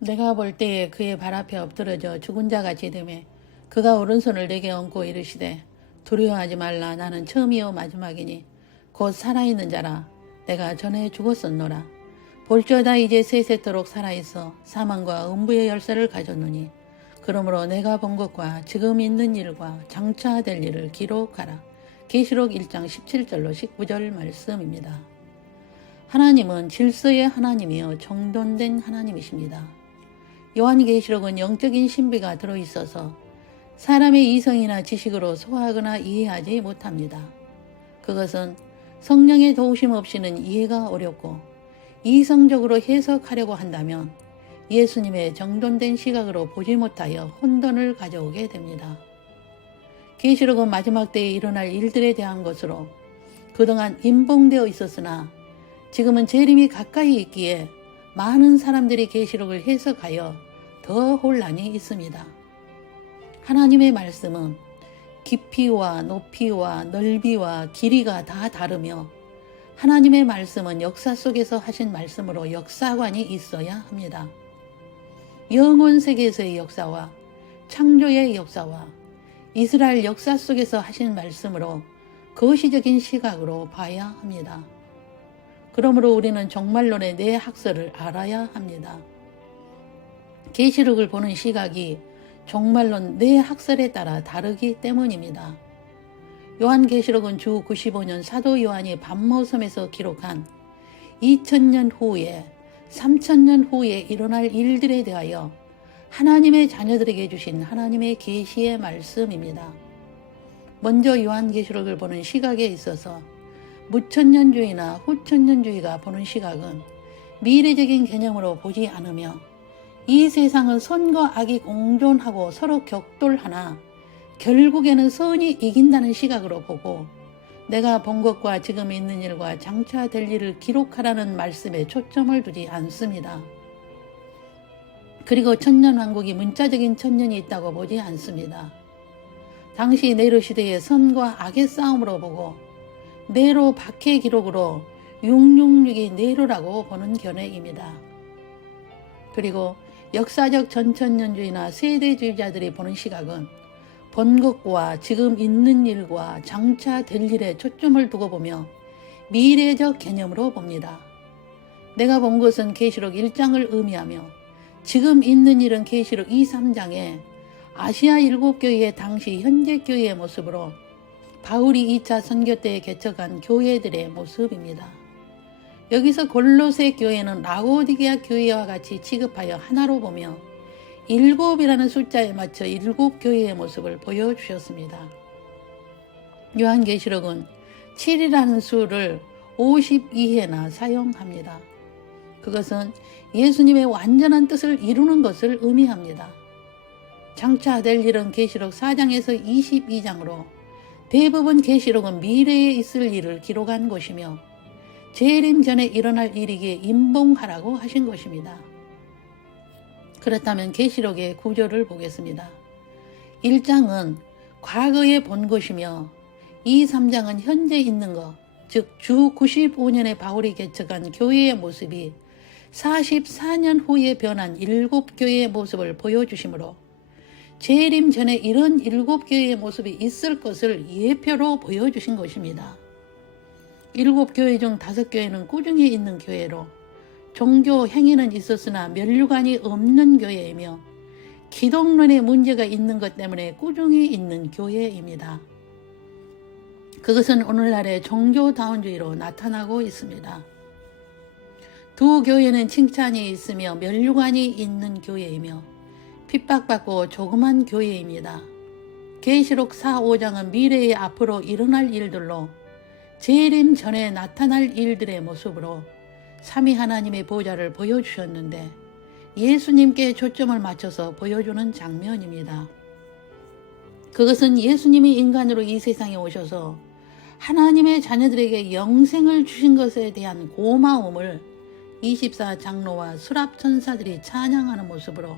내가 볼 때에 그의 발 앞에 엎드러져 죽은 자같이 되매 그가 오른손을 내게 얹고 이르시되 두려워하지 말라. 나는 처음이요 마지막이니 곧 살아있는 자라. 내가 전에 죽었었노라. 볼지어다 이제 세세토록 살아있어 사망과 음부의 열쇠를 가졌노니 그러므로 내가 본 것과 지금 있는 일과 장차 될 일을 기록하라. 계시록 1장 17절로 19절 말씀입니다. 하나님은 질서의 하나님이요 정돈된 하나님이십니다. 요한계시록은 영적인 신비가 들어있어서 사람의 이성이나 지식으로 소화하거나 이해하지 못합니다. 그것은 성령의 도우심 없이는 이해가 어렵고 이성적으로 해석하려고 한다면 예수님의 정돈된 시각으로 보지 못하여 혼돈을 가져오게 됩니다. 계시록은 마지막 때에 일어날 일들에 대한 것으로 그동안 임봉되어 있었으나 지금은 재림이 가까이 있기에 많은 사람들이 계시록을 해석하여 더 혼란이 있습니다. 하나님의 말씀은 깊이와 높이와 넓이와 길이가 다 다르며 하나님의 말씀은 역사 속에서 하신 말씀으로 역사관이 있어야 합니다. 영원 세계에서의 역사와 창조의 역사와 이스라엘 역사 속에서 하신 말씀으로 거시적인 시각으로 봐야 합니다. 그러므로 우리는 종말론의 내 학설을 알아야 합니다. 계시록을 보는 시각이 종말론 내 학설에 따라 다르기 때문입니다. 요한계시록은 주 95년 사도 요한이 밤모섬에서 기록한 2000년 후에 3000년 후에 일어날 일들에 대하여 하나님의 자녀들에게 주신 하나님의 계시의 말씀입니다. 먼저 요한계시록을 보는 시각에 있어서 무천년주의나 후천년주의가 보는 시각은 미래적인 개념으로 보지 않으며 이 세상은 선과 악이 공존하고 서로 격돌하나 결국에는 선이 이긴다는 시각으로 보고 내가 본 것과 지금 있는 일과 장차 될 일을 기록하라는 말씀에 초점을 두지 않습니다. 그리고 천년왕국이 문자적인 천년이 있다고 보지 않습니다. 당시 네로 시대의 선과 악의 싸움으로 보고 네로 박해 기록으로 666이 네로라고 보는 견해입니다. 그리고 역사적 전천년주의나 세대주의자들이 보는 시각은 본 것과 지금 있는 일과 장차 될 일에 초점을 두고 보며 미래적 개념으로 봅니다. 내가 본 것은 계시록 1장을 의미하며 지금 있는 일은 계시록 2, 3장에 아시아 7교회의 당시 현재 교회의 모습으로 바울이 2차 선교 때에 개척한 교회들의 모습입니다. 여기서 골로새 교회는 라오디게아 교회와 같이 취급하여 하나로 보며 7이라는 숫자에 맞춰 7교회의 모습을 보여주셨습니다. 요한계시록은 7이라는 수를 52회나 사용합니다. 그것은 예수님의 완전한 뜻을 이루는 것을 의미합니다. 장차 될 일은 계시록 4장에서 22장으로 대부분 계시록은 미래에 있을 일을 기록한 것이며 재림 전에 일어날 일이기에 임봉하라고 하신 것입니다. 그렇다면 계시록의 구조를 보겠습니다. 1장은 과거에 본 것이며 2, 3장은 현재 있는 것, 즉 주 95년에 바울이 개척한 교회의 모습이 44년 후에 변한 7교회의 모습을 보여주시므로 재림 전에 이런 7교회의 모습이 있을 것을 예표로 보여주신 것입니다. 7교회 중 5교회는 꾸준히 있는 교회로 종교 행위는 있었으나 면류관이 없는 교회이며 기독론에 문제가 있는 것 때문에 꾸준히 있는 교회입니다. 그것은 오늘날의 종교다운주의로 나타나고 있습니다. 두 교회는 칭찬이 있으며 면류관이 있는 교회이며 핍박받고 조그만 교회입니다. 계시록 4, 5장은 미래의 앞으로 일어날 일들로 재림 전에 나타날 일들의 모습으로 삼위 하나님의 보좌를 보여주셨는데 예수님께 초점을 맞춰서 보여주는 장면입니다. 그것은 예수님이 인간으로 이 세상에 오셔서 하나님의 자녀들에게 영생을 주신 것에 대한 고마움을 24장로와 수랍천사들이 찬양하는 모습으로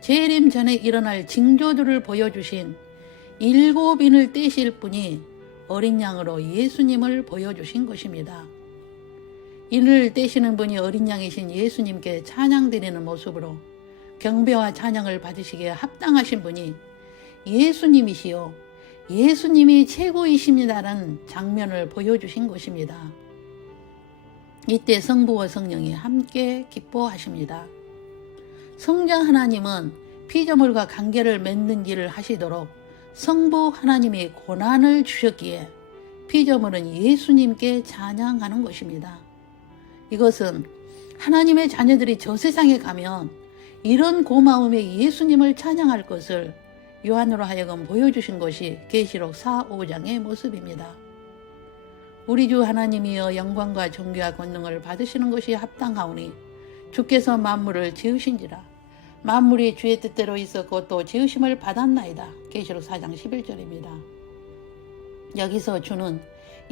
재림 전에 일어날 징조들을 보여주신 7인을 떼실 분이 어린 양으로 예수님을 보여주신 것입니다. 이를 떼시는 분이 어린 양이신 예수님께 찬양드리는 모습으로 경배와 찬양을 받으시기에 합당하신 분이 예수님이시요 예수님이 최고이십니다라는 장면을 보여주신 것입니다. 이때 성부와 성령이 함께 기뻐하십니다. 성자 하나님은 피조물과 관계를 맺는 일을 하시도록 성부 하나님이 고난을 주셨기에 피조물은 예수님께 찬양하는 것입니다. 이것은 하나님의 자녀들이 저 세상에 가면 이런 고마움에 예수님을 찬양할 것을 요한으로 하여금 보여주신 것이 계시록 4, 5장의 모습입니다. 우리 주 하나님이여 영광과 존귀와 권능을 받으시는 것이 합당하오니 주께서 만물을 지으신지라 만물이 주의 뜻대로 있었고 또 지으심을 받았나이다. 계시록 4장 11절입니다. 여기서 주는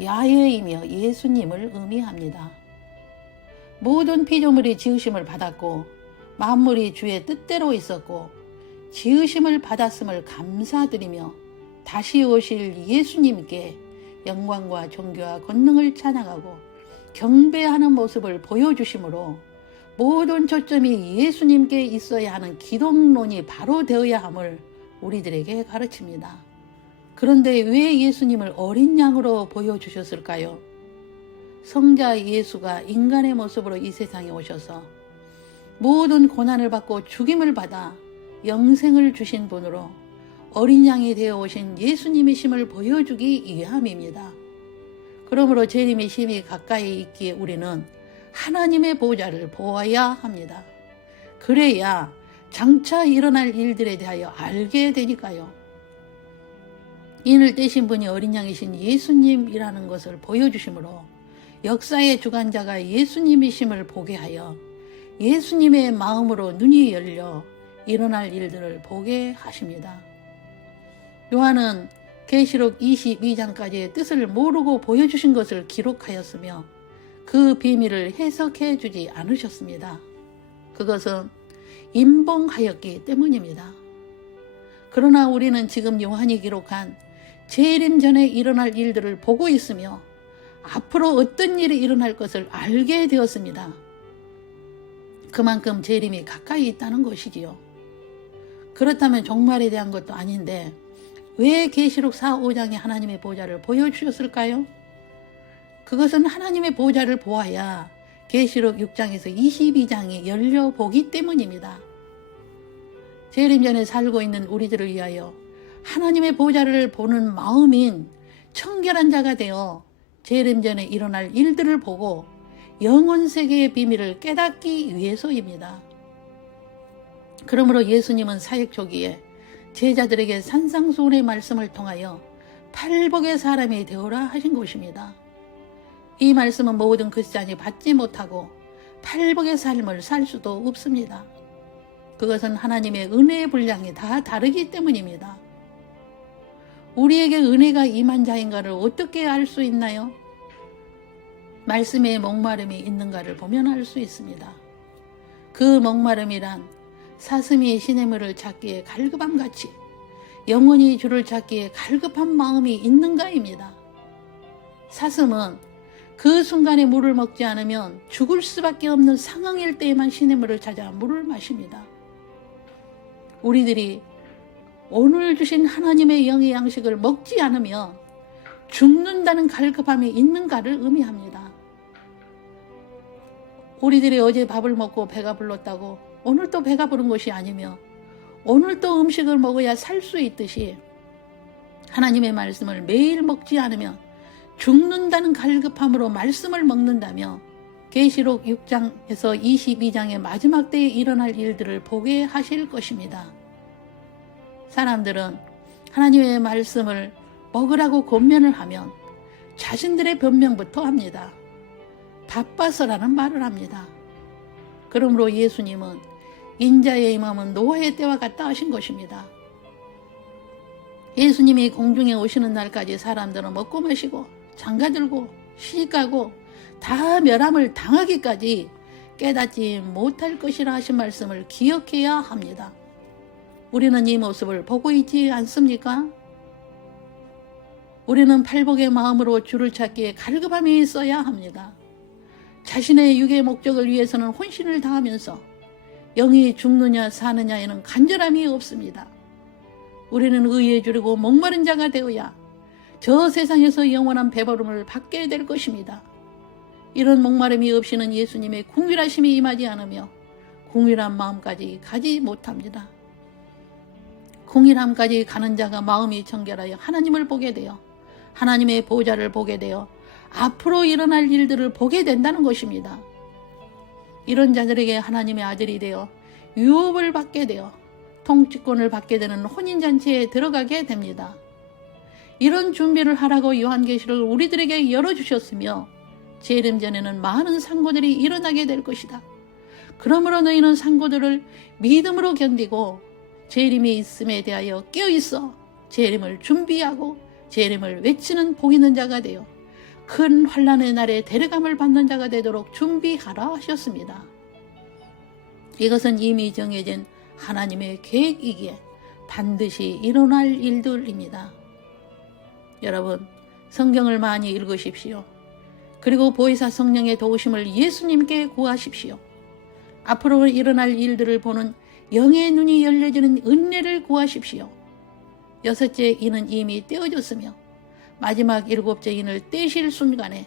야훼이며 예수님을 의미합니다. 모든 피조물이 지으심을 받았고 만물이 주의 뜻대로 있었고 지으심을 받았음을 감사드리며 다시 오실 예수님께 영광과 존귀와 권능을 찬양하고 경배하는 모습을 보여주심으로 모든 초점이 예수님께 있어야 하는 기독론이 바로 되어야 함을 우리들에게 가르칩니다. 그런데 왜 예수님을 어린 양으로 보여주셨을까요? 성자 예수가 인간의 모습으로 이 세상에 오셔서 모든 고난을 받고 죽임을 받아 영생을 주신 분으로 어린 양이 되어 오신 예수님이심을 보여주기 위함입니다. 그러므로 재림의 심히 가까이 있기에 우리는 하나님의 보좌를 보아야 합니다. 그래야 장차 일어날 일들에 대하여 알게 되니까요. 인을 떼신 분이 어린 양이신 예수님이라는 것을 보여주심으로 역사의 주관자가 예수님이심을 보게 하여 예수님의 마음으로 눈이 열려 일어날 일들을 보게 하십니다. 요한은 계시록 22장까지의 뜻을 모르고 보여주신 것을 기록하였으며 그 비밀을 해석해 주지 않으셨습니다. 그것은 임봉하였기 때문입니다. 그러나 우리는 지금 요한이 기록한 재림 전에 일어날 일들을 보고 있으며 앞으로 어떤 일이 일어날 것을 알게 되었습니다. 그만큼 재림이 가까이 있다는 것이지요. 그렇다면 종말에 대한 것도 아닌데 왜 계시록 4, 5장에 하나님의 보좌를 보여주셨을까요? 그것은 하나님의 보좌를 보아야 계시록 6장에서 22장이 열려보기 때문입니다. 재림 전에 살고 있는 우리들을 위하여 하나님의 보좌를 보는 마음인 청결한 자가 되어 재림 전에 일어날 일들을 보고 영혼 세계의 비밀을 깨닫기 위해서입니다. 그러므로 예수님은 사역 초기에 제자들에게 산상수훈의 말씀을 통하여 팔복의 사람이 되어라 하신 것입니다. 이 말씀은 모든 크리스찬이 받지 못하고 팔복의 삶을 살 수도 없습니다. 그것은 하나님의 은혜의 분량이 다 다르기 때문입니다. 우리에게 은혜가 임한 자인가를 어떻게 알 수 있나요? 말씀에 목마름이 있는가를 보면 알 수 있습니다. 그 목마름이란 사슴이 시냇물을 찾기에 갈급함같이 영원히 주를 찾기에 갈급한 마음이 있는가입니다. 사슴은 그 순간에 물을 먹지 않으면 죽을 수밖에 없는 상황일 때에만 시냇물을 찾아 물을 마십니다. 우리들이 오늘 주신 하나님의 영의 양식을 먹지 않으면 죽는다는 갈급함이 있는가를 의미합니다. 우리들이 어제 밥을 먹고 배가 불렀다고 오늘 또 배가 부른 것이 아니며 오늘 또 음식을 먹어야 살 수 있듯이 하나님의 말씀을 매일 먹지 않으면 죽는다는 갈급함으로 말씀을 먹는다며 계시록 6장에서 22장의 마지막 때에 일어날 일들을 보게 하실 것입니다. 사람들은 하나님의 말씀을 먹으라고 권면을 하면 자신들의 변명부터 합니다. 바빠서라는 말을 합니다. 그러므로 예수님은 인자의 임함은 노아의 때와 같다 하신 것입니다. 예수님이 공중에 오시는 날까지 사람들은 먹고 마시고 장가들고 시집가고 다 멸함을 당하기까지 깨닫지 못할 것이라 하신 말씀을 기억해야 합니다. 우리는 이 모습을 보고 있지 않습니까? 우리는 팔복의 마음으로 주를 찾기에 갈급함이 있어야 합니다. 자신의 육의 목적을 위해서는 혼신을 다하면서 영이 죽느냐 사느냐에는 간절함이 없습니다. 우리는 의에 주르고 목마른 자가 되어야 저 세상에서 영원한 배부름을 받게 될 것입니다. 이런 목마름이 없이는 예수님의 궁휼하심이 임하지 않으며 궁휼한 마음까지 가지 못합니다. 궁휼함까지 가는 자가 마음이 정결하여 하나님을 보게 되어 하나님의 보좌를 보게 되어 앞으로 일어날 일들을 보게 된다는 것입니다. 이런 자들에게 하나님의 아들이 되어 유업을 받게 되어 통치권을 받게 되는 혼인잔치에 들어가게 됩니다. 이런 준비를 하라고 요한계시를 우리들에게 열어주셨으며 재림 전에는 많은 상고들이 일어나게 될 것이다. 그러므로 너희는 상고들을 믿음으로 견디고 재림이 있음에 대하여 깨어있어 재림을 준비하고 재림을 외치는 복 있는 자가 되어 큰 환난의 날에 데려감을 받는 자가 되도록 준비하라 하셨습니다. 이것은 이미 정해진 하나님의 계획이기에 반드시 일어날 일들입니다. 여러분, 성경을 많이 읽으십시오. 그리고 보혜사 성령의 도우심을 예수님께 구하십시오. 앞으로 일어날 일들을 보는 영의 눈이 열려지는 은혜를 구하십시오. 여섯째 인은 이미 떼어졌으며 마지막 일곱째 인을 떼실 순간에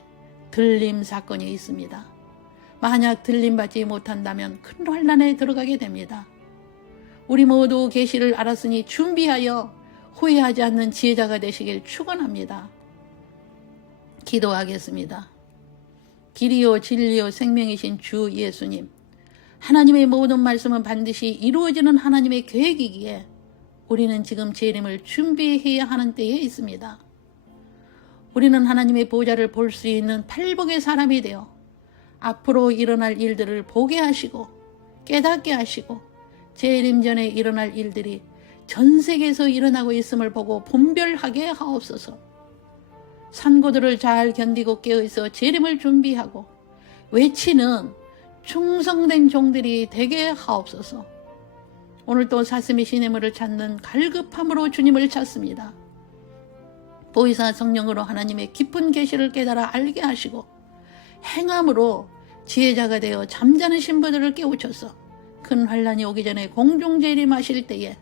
들림 사건이 있습니다. 만약 들림받지 못한다면 큰 환난에 들어가게 됩니다. 우리 모두 계시를 알았으니 준비하여 후회하지 않는 지혜자가 되시길 축원합니다. 기도하겠습니다. 길이요 진리요 생명이신 주 예수님, 하나님의 모든 말씀은 반드시 이루어지는 하나님의 계획이기에 우리는 지금 재림을 준비해야 하는 때에 있습니다. 우리는 하나님의 보좌를 볼 수 있는 팔복의 사람이 되어 앞으로 일어날 일들을 보게 하시고 깨닫게 하시고 재림 전에 일어날 일들이 전 세계에서 일어나고 있음을 보고 분별하게 하옵소서. 산고들을 잘 견디고 깨어있어 재림을 준비하고 외치는 충성된 종들이 되게 하옵소서. 오늘도 사슴이 시냇물을 찾는 갈급함으로 주님을 찾습니다. 보혜사 성령으로 하나님의 깊은 계시를 깨달아 알게 하시고 행함으로 지혜자가 되어 잠자는 신부들을 깨우쳐서 큰 환난이 오기 전에 공중 재림하실 때에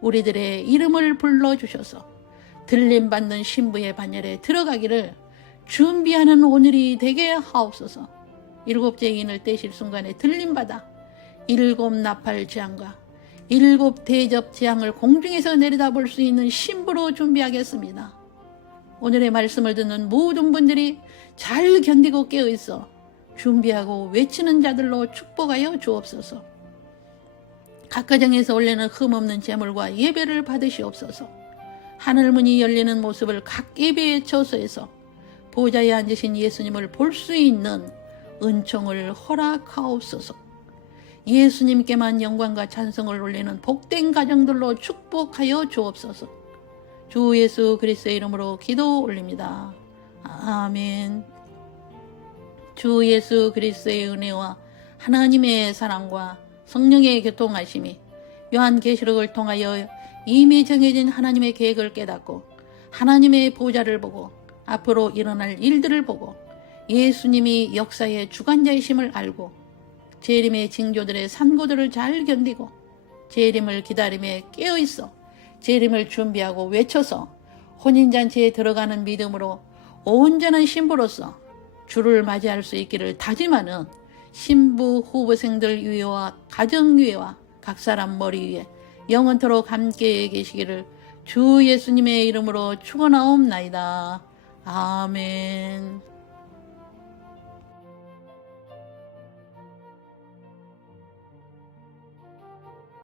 우리들의 이름을 불러주셔서 들림받는 신부의 반열에 들어가기를 준비하는 오늘이 되게 하옵소서. 일곱째 인을 떼실 순간에 들림받아 일곱 나팔 재앙과 일곱 대접 재앙을 공중에서 내려다볼 수 있는 신부로 준비하겠습니다. 오늘의 말씀을 듣는 모든 분들이 잘 견디고 깨어있어 준비하고 외치는 자들로 축복하여 주옵소서. 각 가정에서 올리는 흠없는 제물과 예배를 받으시옵소서. 하늘문이 열리는 모습을 각 예배의 처소에서 보좌에 앉으신 예수님을 볼 수 있는 은총을 허락하옵소서. 예수님께만 영광과 찬송을 올리는 복된 가정들로 축복하여 주옵소서. 주 예수 그리스도의 이름으로 기도 올립니다. 아멘. 주 예수 그리스도의 은혜와 하나님의 사랑과 성령의 교통하심이 요한계시록을 통하여 이미 정해진 하나님의 계획을 깨닫고 하나님의 보좌를 보고 앞으로 일어날 일들을 보고 예수님이 역사의 주관자이심을 알고 재림의 징조들의 산고들을 잘 견디고 재림을 기다림에 깨어있어 재림을 준비하고 외쳐서 혼인잔치에 들어가는 믿음으로 온전한 신부로서 주를 맞이할 수 있기를 다짐하는 신부 후보생들 위에와 가정 위에와 각 사람 머리 위에 영원토록 함께 계시기를 주 예수님의 이름으로 축원하옵나이다. 아멘.